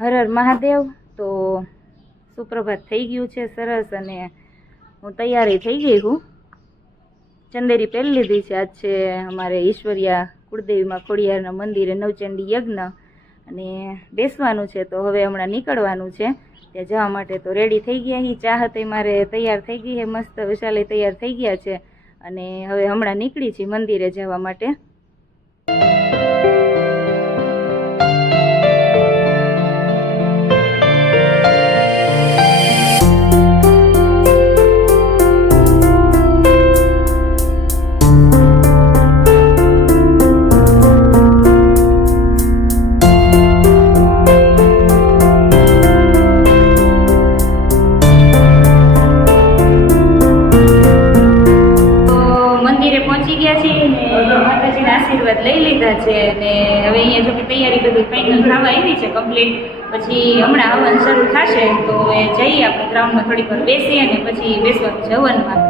હર હર મહાદેવ। તો સુપ્રભાત થઈ ગયું છે સરસ અને હું તૈયારી થઈ ગઈ હું। ચંદેરી પહેરી લીધી છે। આજ છે અમારે ઈશ્વરિયા કુળદેવીમાં ખોડિયારના મંદિરે નવચંડી યજ્ઞ અને બેસવાનું છે। તો હવે હમણાં નીકળવાનું છે ત્યાં જવા માટે। તો રેડી થઈ ગયા હી, ચાહતે મારે તૈયાર થઈ ગઈ છે મસ્ત, વિશાલે તૈયાર થઈ ગયા છે અને હવે હમણાં નીકળી છે મંદિરે જવા માટે। આશીર્વાદ લઈ લીધા છે અને હવે અહીંયા જો કે તૈયારી બધી ફાઇનલ થવા આવી છે કમ્પ્લીટ। પછી હમણાં હવન શરૂ થશે તો હવે જઈએ આપણે ગ્રાઉન્ડમાં થોડીક વાર બેસીએ અને પછી બેસવાનું છે હવનમાં।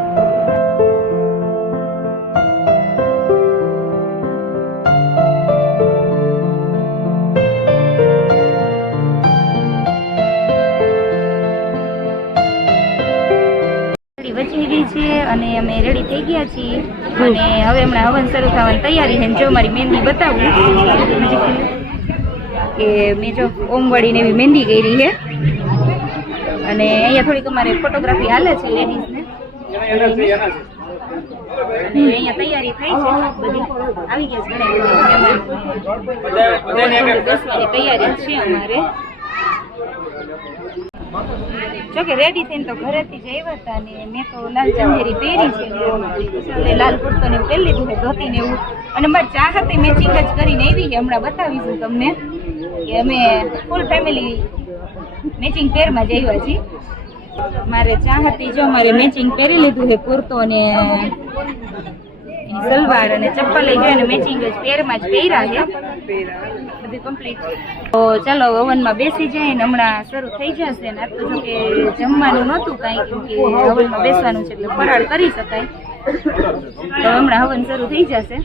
વચી ગઈ છે અને અમે રેડી થઈ ગયા છીએ અને હવે હમણાં હવન શરૂ થવાની તૈયારી છે। જો મારી મહેંદી બતાવું કે મેં જો ઓમવાળીને એવી મહેંદી કરી છે અને અહીંયા થોડીક અમારે ફોટોગ્રાફી હાલે છે લેડીઝને અને અહીંયા તૈયારી થઈ છે બધી આવી ગયા છે ઘણા બેસવાની તૈયારી છે અમારે। જો કે રેડી થઈને તો ઘરેથી જ આવ્યા હતા ને મેં તો લાલ ચંદેરી પહેરી છે ને લાલ કુર્તો ને એવું પહેરી લીધું છે, ધોતી ને એવું। અને મારી ચાહતે મેચિંગ જ કરીને આવી છે, હમણાં બતાવીશું તમને કે અમે ફૂલ ફેમિલી મેચિંગ પેરમાં જ આવ્યા છીએ। મારે ચાહતી જો મારે મેચિંગ પહેરી લીધું છે કુર્તો ને સલવાર અને ચપ્પલ લઈ જાય ને મેચિંગ જ પેરમાં જ પહેર્યા છે બધું કમ્પ્લીટ। તો ચાલો હવનમાં બેસી જાય ને હમણાં શરૂ થઈ જશે ને આ તો જો કે જમવાનું નહોતું કાંઈ કેમ કે હવનમાં બેસવાનું છે એટલે ફરાળ કરી શકાય। તો હમણાં હવન શરૂ થઈ જશે।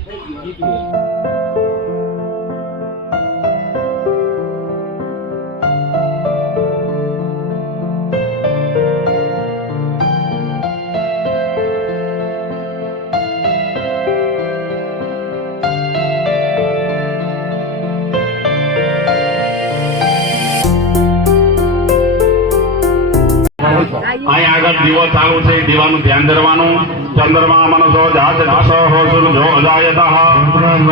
અહીં આગળ દીવો ચાલુ છે, દીવાનું ધ્યાન ધરવાનું। ચંદ્રમા મનસો જાત નાશો હોસુર જો અજાયતઃ કર્મ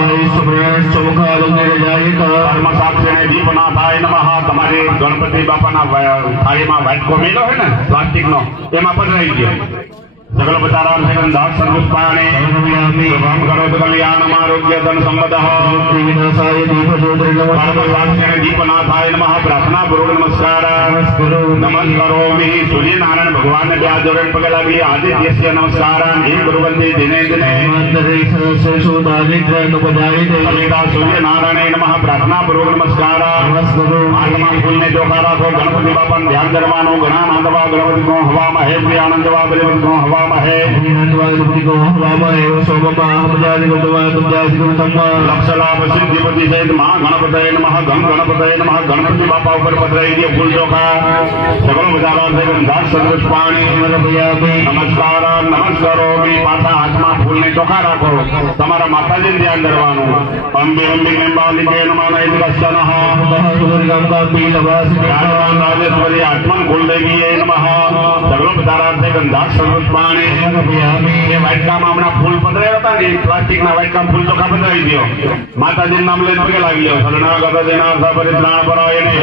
સાક્ષીને દીપનાથાય નમઃ। તમારી ગણપતિ બાપાના થાળીમાં વાટકો મેલો હોય ને પ્લાસ્ટિકનો, એમાં પધરાઈ ગયો સકલ પચારામ સેકન દાસ સંપુષ્પાને શુભમ કરોત કલ્યાણમ આરોગ્ય ધન સંપદઃ કર્મ સાક્ષીને દીપનાથાય નમઃ। પ્રાર્થના પૂર્વક નમસ્કાર નમસ્કારોમિ। સૂર્યનારાયણ ભગવાનને બે હાથ જોડીને પગે લાગી આદિત્યસ્ય નમસ્કાર એમ કુર્વંતિ દિને દિને સૂર્યનારાયણ નમઃ। પ્રાર્થના પૂર્વક નમસ્કાર। હાથમાં ફૂલને ચોખા રાખો, ગણપતિ બાપાને ધ્યાન ધરવાનું। ઘણા નાંદવા ગણપતિ કો હવામાં હે પ્રિય આનંદ જવા બલિવંત કો હવામાં હે લક્ષલાભ સિદ્ધિપતિ સહિત મહા ગણપતય નમઃ। ગણ ગણપતય નમઃ। ગણપતિ બાપા ઉપર પધરાઈ દે ફૂલ ચોખા સકલ બજારા પાણી નમસ્કાર નમસ્કારોમિ। પાછા હાથમાં ફૂલને ચોખા રાખો, તમારા માતાજીને ધ્યાન ધરવાનું। અંબે અંબે અંબાલિકે નમઃ નૈતિકસ્તનઃ રાજેશ્વરી આત્મન કુલદેવીએ નમઃ। સકલ બજારા પાણી એ વાટકામાં હમણાં ફૂલ પધરાયા હતા ને પ્લાસ્ટિકના વાટકામાં ફૂલ ચોખા પધરાવી દો, માતાજીનું નામ લઈને પગે લાગી લો। શરણાગત દેના પરિત્રાણ પરાયણે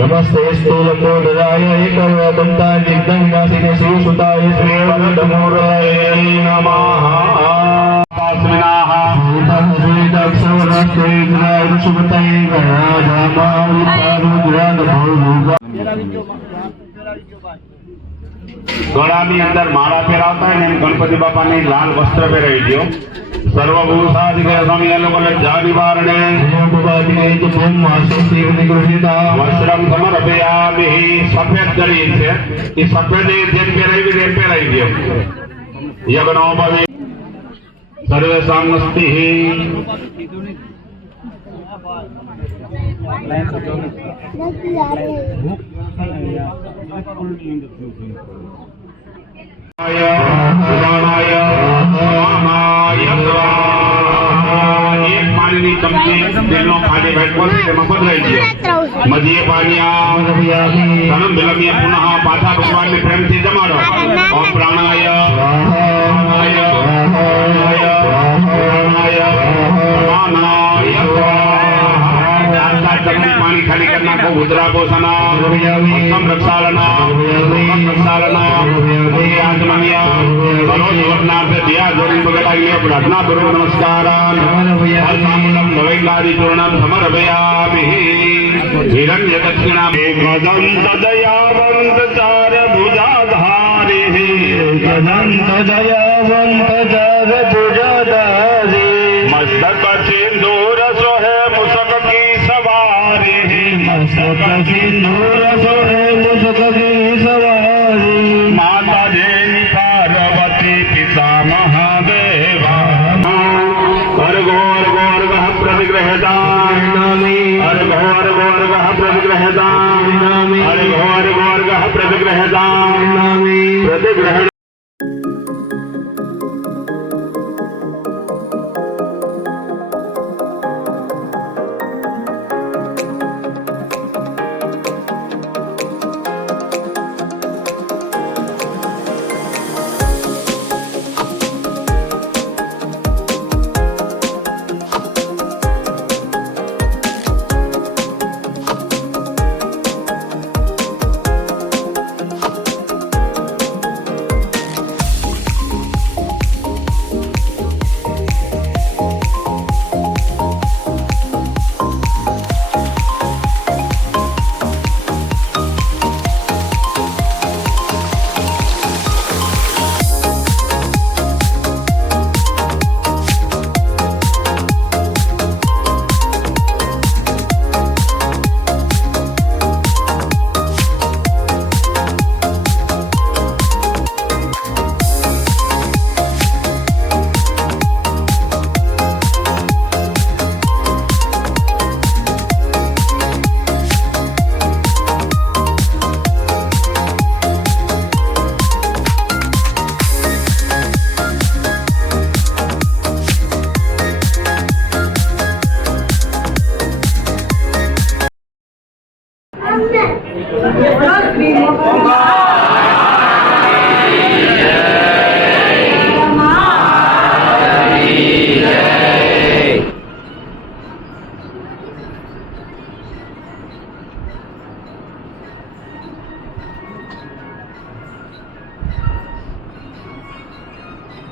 નમસ્તે સ્થૂલંબોધરાય એકવદંતાય વિઘ્નવિનાશિને શ્રીસુતાય શ્રીવરદમોરાય નમઃ। ગળાની અંદર માળા પહેરાવતા હોય ને એમ ગણપતિ બાપાની લાલ વસ્ત્ર પહેરાવી દો। सर्वभूताधिकय संयलकलज्जा निवारणे वस्त्रम समर्पयामि सफेद शरीर से ये सफेद दिन पेराई दियो यज्ञोपवी सर्वेषां नस्तिः एक पानी की चमची दिलों खाली बैठ पर पधराई दियो मजीए पानिया धनम विलमिया पुनः पाछा भगवान ने प्रेम से जमाड़ो और प्राणाय पानी खाली करना को उदरा पोषणा रक्षालना आत्मनिया दिया जोड़ी बगड़ाइए प्रार्थना करो नमस्कार नवैकादि चूर्णम समर्पयामि हिरण्य दक्षिणा गदंत दयावंत चार भुजाधारी गदंत दयावंत चार भुजाधारी मस्तक सिंदूर सोहे मुसक की सवारी मस्तक सिंदूर सोहे मुसक की सवारी माता देवी पार्वती पिता महादेवा हर घोर घोर वह प्रतिग्रहदान हर घोर घोर वह प्रतिग्रहदान हर घोर घोर वह प्रतिग्रहदान प्रतिग्रहण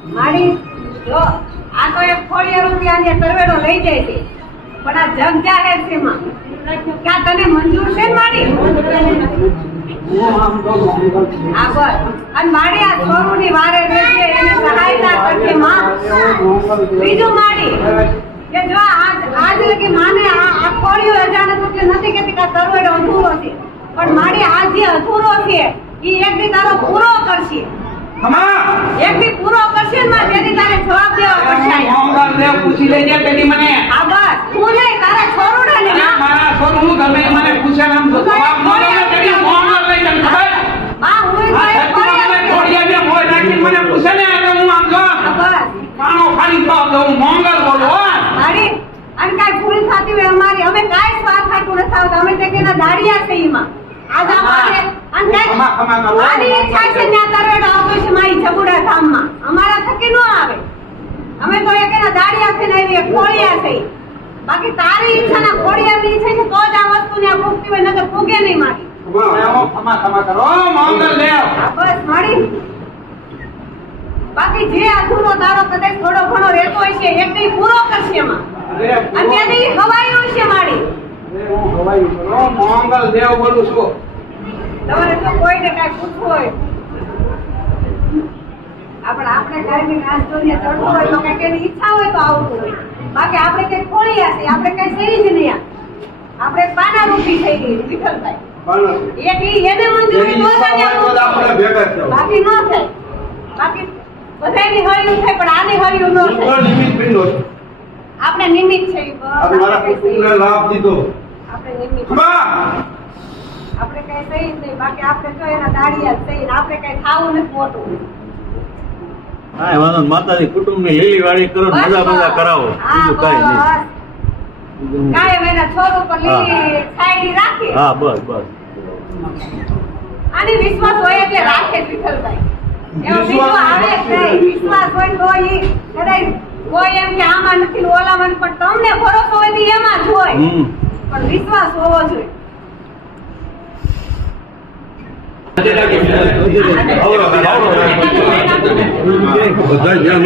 મારી જો આ તો એક ખોડિયા રૂપિયાની તરવેડો લઈ જાય છે પણ આ જગ જાહેર છે માં ક્યાં તને મંજૂર છે ને મારી આ બસ અને મારી આ છોરુની વારે રહેશે એની સહાયતા કરશે માં બીજું મારી કે જો આજ લગી માને આ ખોડિયો અજાણત કે નથી કેતી કે આ તરવેડો અધૂરો છે પણ મારી આ જે અધૂરો છે એ એક દી તારો પૂરો કરશે એક બી પૂરો કરશે ને તેની તારે જવાબ દેવા પડશે મોંગલ દેવ પૂછી લેજે તેની મને આ બસ તું નહીં તારા છોરુને ને મારા છોરું તમે મને પૂછે નામ તો જવાબ ન દે તેની મોંગલ લઈ જન ખબર આ હું થોડી બે મોય રાખી મને પૂછે ને તો હું આમ જો બસ પાણો ખાલી તો હું મોંગલ બોલો મારી અને કાઈ ભૂલ થતી હોય અમારી અમે કાઈ સ્વાર્થ હાટું નથી આવતા અમે તે કેના દાડિયા છે ઈમાં આજ અમારે અને મારી ઈચ્છા છે ત્યાં તરવેડો આવતો છે મારી જબુડા ધામમાં અમારા થકી ન આવે અમે તો એકેના દાડિયા છે ને એવી ખોડિયા છે બાકી તારી ઈચ્છાના ખોડિયાની ઈચ્છા છે તો જ આ વસ્તુને આ મુક્તિ હોય નકર પૂગે નહીં મારી ખમા કરો મોંગલ દેવ બસ મારી બાકી જે અધૂરો તારો કદાચ થોડો ઘણો રહેતો હોય છે એક દી પૂરો કરશે એમાં અને તેની હવાઈ હોય છે મારી હું હવાઈ કરો મોંગલ દેવ બોલું છું તમારે તો કોઈને કાંઈ પૂછવું હોય આપણે આપણે ધાર્મિક આસ્તોને ચડવું હોય તો કંઈક એની ઈચ્છા હોય તો આવતું હોય. બાકી આપણે કંઈક ખોળ્યા છે, આપણે કંઈ સહી જ નહીં. આપણે પાના રૂપી થઈ ગઈ વિઠ્ઠલભાઈ. એક ઈ એને મંજૂર હોય તો જ આપણે ભેગા થાવ. બાકી ન થાય. બાકી બધાયની હળિયું થાય પણ આની હળિયું ન થાય. આપણે નિમિત્ત છે ઈ બસ. મારા કુટુંબને લાભ દીધો. આપણે નિમિત્ત. આપણે કઈ સહી જ નહીં. બાકી આપણે જો એના દાડિયા સહી ને આપણે કઈ ખાવું નથી મોટું. હા વાંધો નહીં. માતાજી કુટુંબની લીલી વાળી કરો, મજા મજા કરાવો, બીજું કઈ નહીં. કાયમ એના છોડ ઉપર લીલી છાયડી રાખી. હા બસ બસ. આની વિશ્વાસ હોય એટલે રાખે જ વિઠ્ઠલભાઈ. એવો વિશ્વાસ આવે જ નહીં. વિશ્વાસ હોય તો ઈ કદાચ કોઈ એમ કે આમાં નથી ને ઓલામાં નથી, પણ તમને ભરોસો હોય તો એમાં જ હોય. પણ વિશ્વાસ હોવો જોઈએ. બધા જ્યાં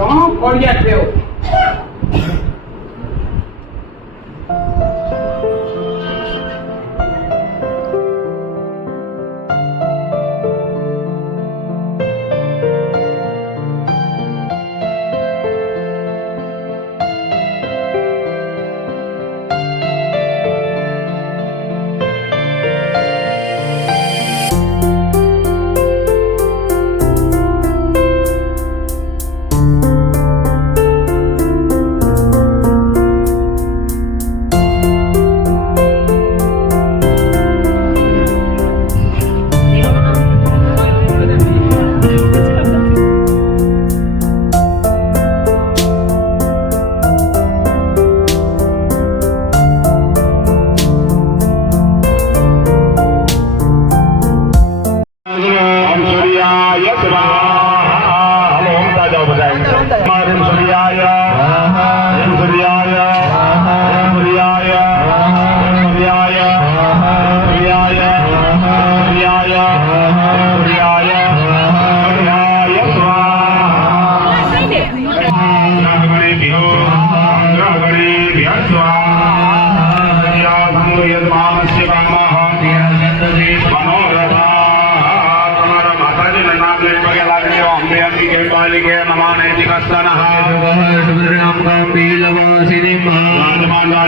લોક ખોડિયા કેવો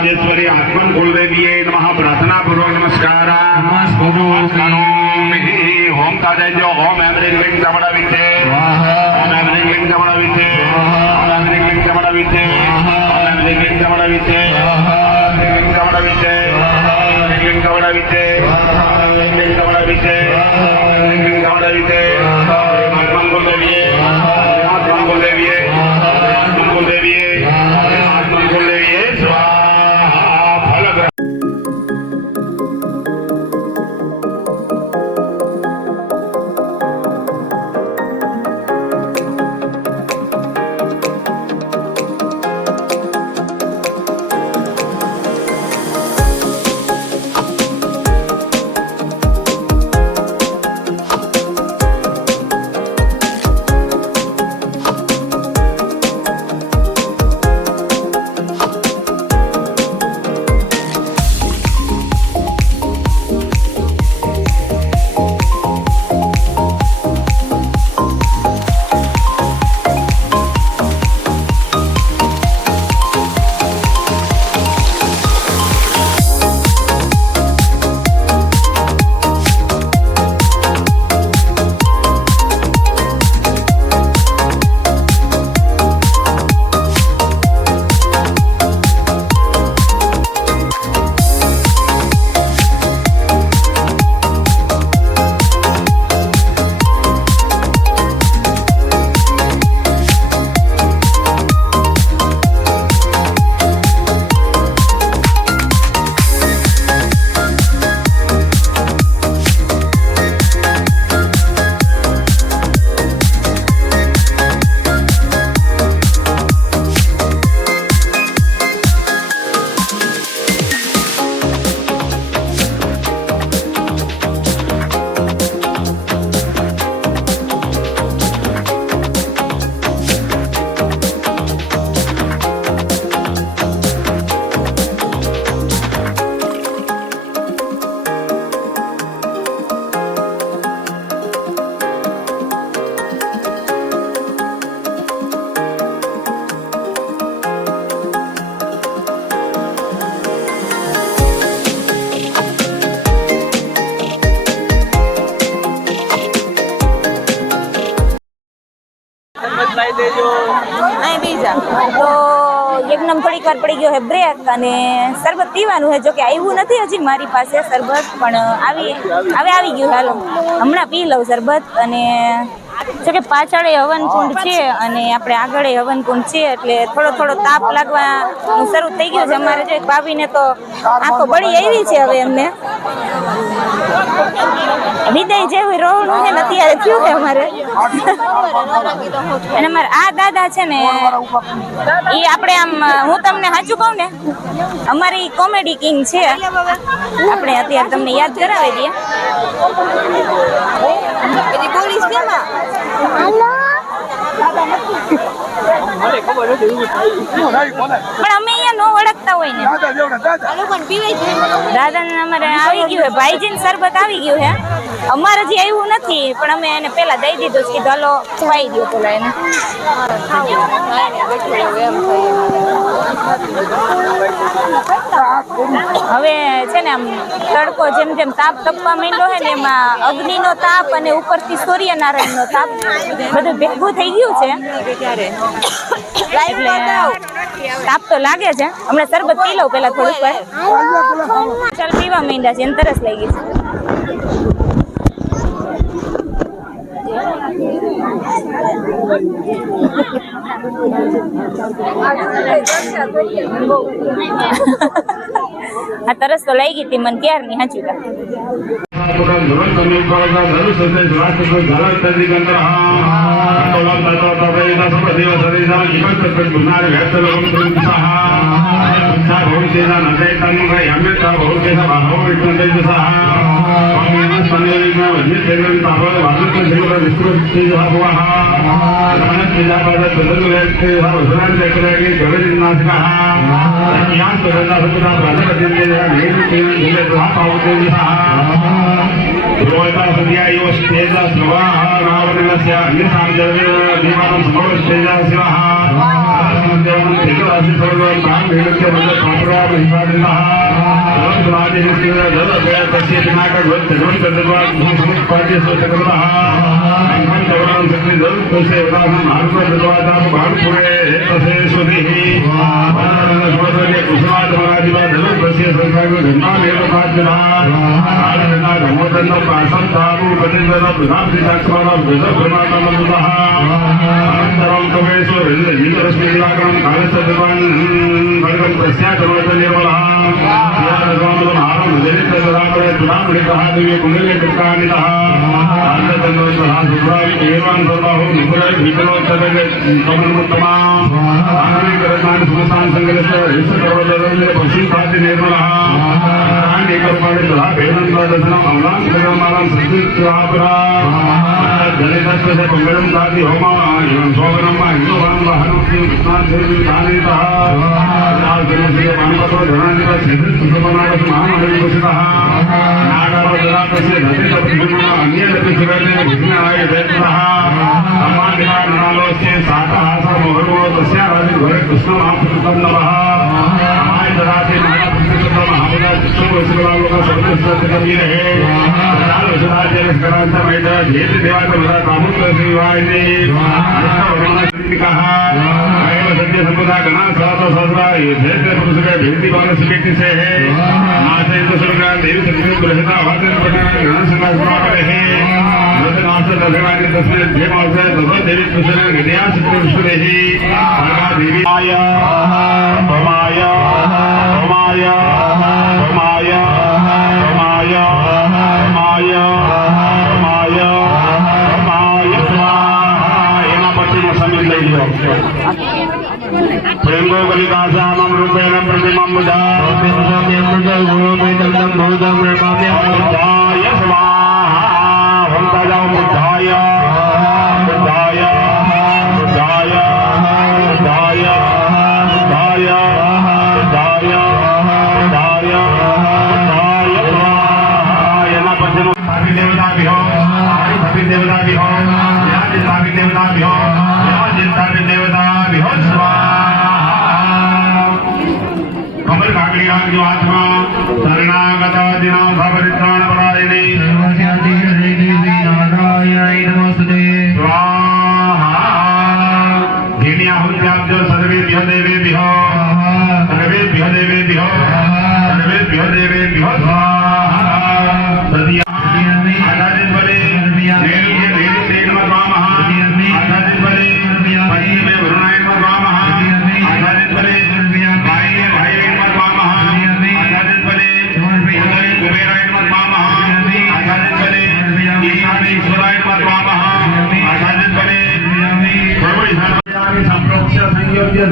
राजेश्वरी आत्मन कुलदेवी नमः प्रार्थना पूर्वक नमस्कार होम ताजे जो होम एमरिंग लिंग जमड़ा विचे होम एमरिंग लिंग जमड़ा विचे होम एमरिंग लिंग जमड़ा विचे होम एमरिंग लिंग जमड़ा विचे लिंग जमड़ा विचे लिंग जमड़ा विचे लिंग जमड़ा विचे लिंग जमड़ा विचे आत्मन कुलदेवी आत्मन कुलदेवी आत्मन कुलदेवी आत्मन कुलदेवी स्वाहा फलक અહીં બીજા તો એકદમ થોડીક વાર પડી ગયો છે બ્રેક અને શરબત પીવાનું છે. જો કે આવ્યું નથી હજી મારી પાસે શરબત, પણ આવી ગયું. હાલો હમણાં પી લઉં શરબત. અને જો કે પાછળ હવન કુંડ છે અને આપણે આગળ હવન કુંડ છે, એટલે થોડો તાપ લાગવાનું શરૂ થઈ ગયું છે. અમારે જો ભાભીને તો આંખો બળી આવી છે હવે એમને. વિદાય જેવું રોવાનું છે ને અત્યારે થયું છે અમારે. અને અમારે આ દાદા છે ને એ આપણે આમ હું તમને સાચું કહું ને, અમારી કોમેડી કિંગ છે. આપણે અત્યારે તમને યાદ કરાવી દઈએ. પણ અમે અહીંયા નો ઓળખતા હોય ને દાદા ને અમારે આવી ગયું છે ભાઈજીન શરબત આવી ગયું છે. અમારે હજી આવ્યું નથી, પણ અમે એને પેલા દઈ દીધું છે. કીધું હાલો ખવાઈ દો પેલા એને. હવે છે ને આમ તડકો જેમ જેમ તાપ તપવા માંડ્યો છે ને એમાં અગ્નિનો તાપ અને ઉપરથી સૂર્યનારાયણનો તાપ બધું ભેગું થઈ ગયું છે. એટલે તાપ તો લાગે છે. હમણાં શરબત પી લઉં પેલા થોડુંક વાર. ચાલ પીવા માંડ્યા છે એને તરસ લાગી છે. આ તરસ તો લાગી હતી મને ક્યારની. સાચું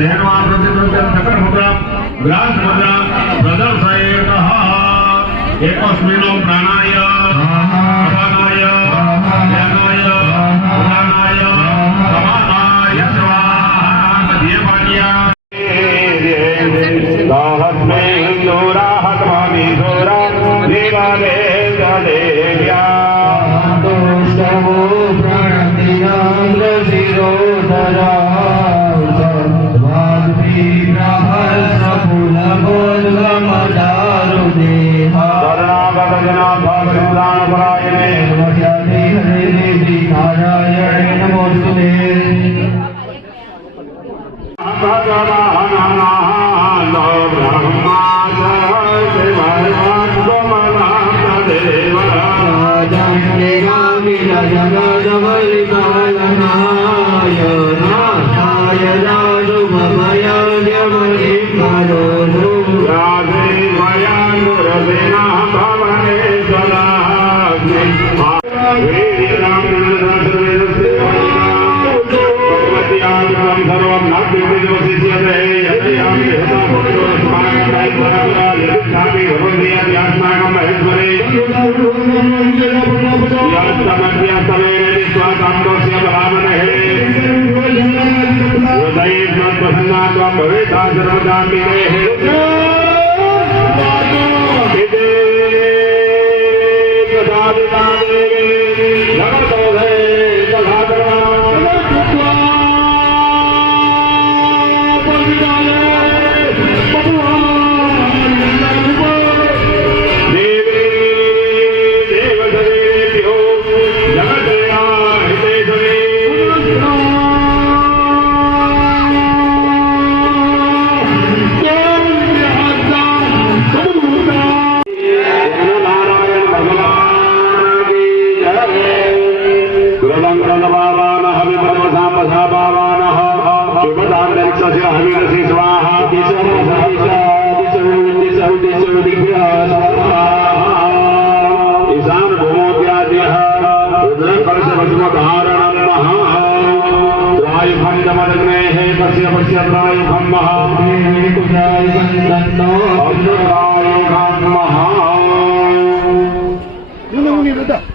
धेनवा प्रतिद्वन्द्वं चक्रमुद्रा विराजमुद्रा प्रदर्शयतः एकस्मिन् प्राणाय अपानाय ज्ञानाय उदानाय समानाय स्वाहा मध्यपाट्या दाहस्मे हिन्दोराहत्मानि घोरा देवाले देव्या दोषमो प्रणतिनाग्रशिरोधरा सद्वाद्भिग्रहस्फुलमोल्लमदारुदेहा शरणागतजनाभावनिदानपरायणे नमस्ते हरे देवी नारायणे नमोस्तुते राजाने गामिल जगदवलिपालनाय नाथाय राजुभवयाद्यमलिम्बलोनु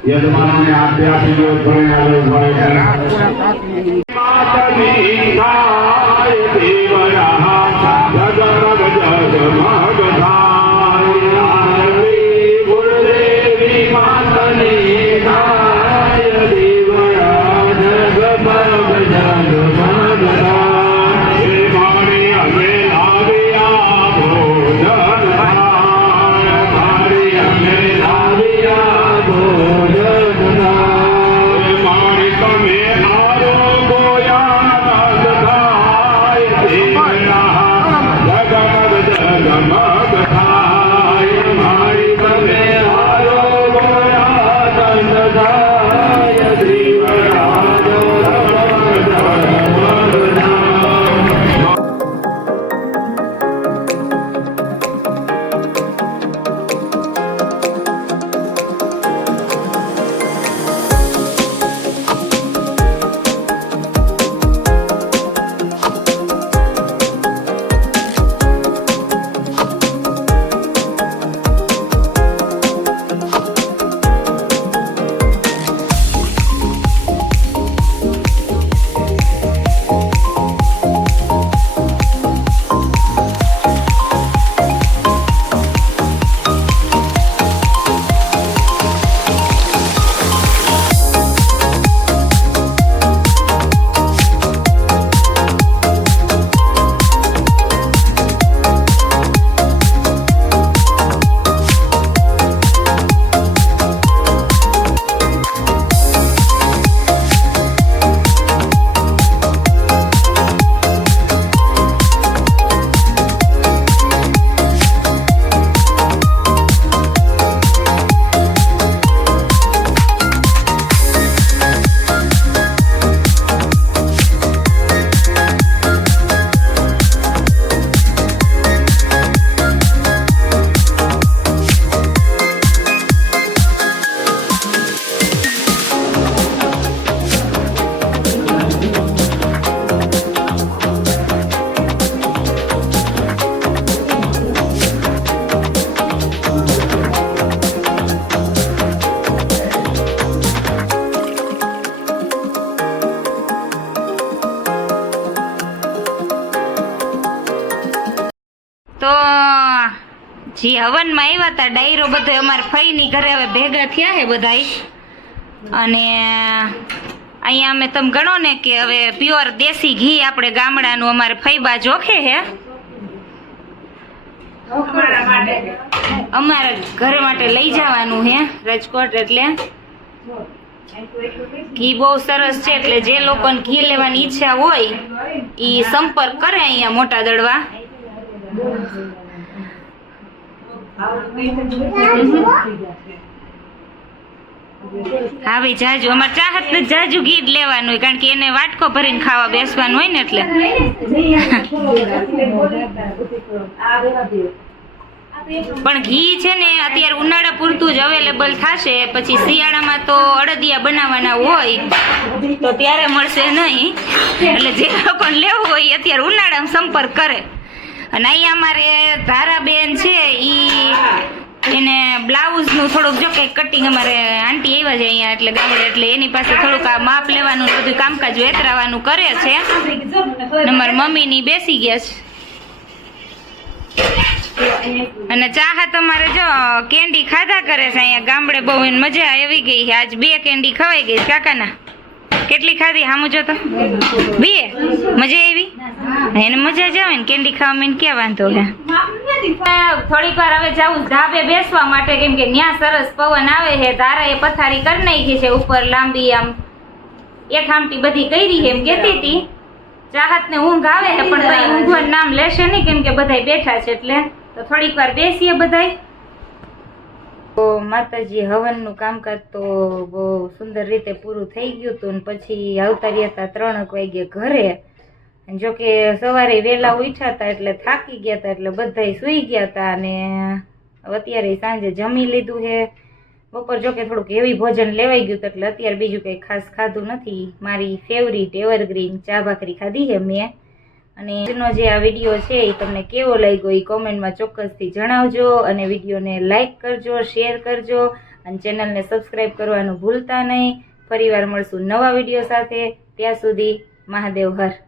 यजमानों ने आध्यात्मिक તો જી હવનમાં આવ્યા હતા ડાયરો બધો અમારે ફઈની ઘરે હવે ભેગા થયા છે બધાય અને અહીંયા અમે તમે ગણો ને કે હવે પ્યોર દેશી ઘી આપણે ગામડાનું અમારે ફઈબા જોખે છે અમારા ઘર માટે લઈ જવાનું હે રાજકોટ એટલે ઘી બહુ સરસ છે એટલે જે લોકોને ઘી લેવાની ઈચ્છા હોય ઈ સંપર્ક કરે અહીંયા મોટા દડવા હા ભાઈ જાજુ અમારે ચાહત ને જાજુ ઘી જ લેવાનું હોય કારણ કે એને વાટકો ભરીને ખાવા બેસવાનું હોય ને એટલે પણ ઘી છે ને અત્યારે ઉનાળા પૂરતું જ અવેલેબલ થશે પછી શિયાળામાં તો અડદિયા બનાવવાના હોય તો ત્યારે મળશે નહીં એટલે જે લોકોને લેવું હોય અત્યારે ઉનાળામાં સંપર્ક કરે અને અહીંયા અમારે ધારાબેન છે ઈ એને બ્લાઉઝ નું થોડુંક જો કે કટિંગ અમારે આંટી આવ્યા છે અહીંયા એટલે ગામડે એટલે એની પાસે થોડુંક આ માપ લેવાનું બધું કામકાજ વેતરાવાનું કરે છે અમારા મમ્મી ની બેસી ગયા છે અને ચાહત અમારે જો કેન્ડી ખાધા કરે છે અહીંયા ગામડે બહુ એને મજા આવી ગઈ છે આજ 2 કેન્ડી ખવાઈ ગઈ કાકાના કેટલી ખાધી હામું જો તો 2 મજા આવી એને મજા જ આવે ને કેન્ડી ખાવામાં ક્યાં વાંધો છે થોડીક વાર હવે જાઉં ધાબે બેસવા માટે કેમ કે ત્યાં સરસ પવન આવે છે ધારા એ પથારી કરી નાખી છે ઉપર લાંબી આમ એક આમટી બધી કરી છે એમ કહેતી હતી ચાહત ને ઊંઘ આવે છે પણ કઈ ઊંઘવાનું નામ લેશે નહીં કેમ કે બધાય બેઠા છે એટલે તો થોડીક વાર બેસીએ બધાય તો માતાજી હવનનું કામકાજ તો બહુ સુંદર રીતે પૂરું થઈ ગયું હતું ને પછી આવતા રહ્યા હતા 3 વાગે ઘરે જો કે સવારે વહેલા ઉઠ્યા હતા એટલે થાકી ગયા હતા એટલે બધાય સૂઈ ગયા હતા અને અત્યારે સાંજે જમી લીધું છે બપોર જો કે થોડુંક હેવી ભોજન લેવાઈ ગયું એટલે અત્યારે બીજું કંઈ ખાસ ખાધું નથી મારી ફેવરિટ એવરગ્રીન ચા ભાખરી ખાધી છે મેં અને આજનો જે આ વિડીયો છે એ તમને કેવો લાગ્યો એ કોમેન્ટમાં ચોક્કસથી જણાવજો અને વિડીયોને લાઈક કરજો શેર કરજો અને ચેનલને સબસ્ક્રાઈબ કરવાનું ભૂલતા નહીં ફરીવાર મળશું નવા વિડીયો સાથે ત્યાં સુધી મહાદેવ હર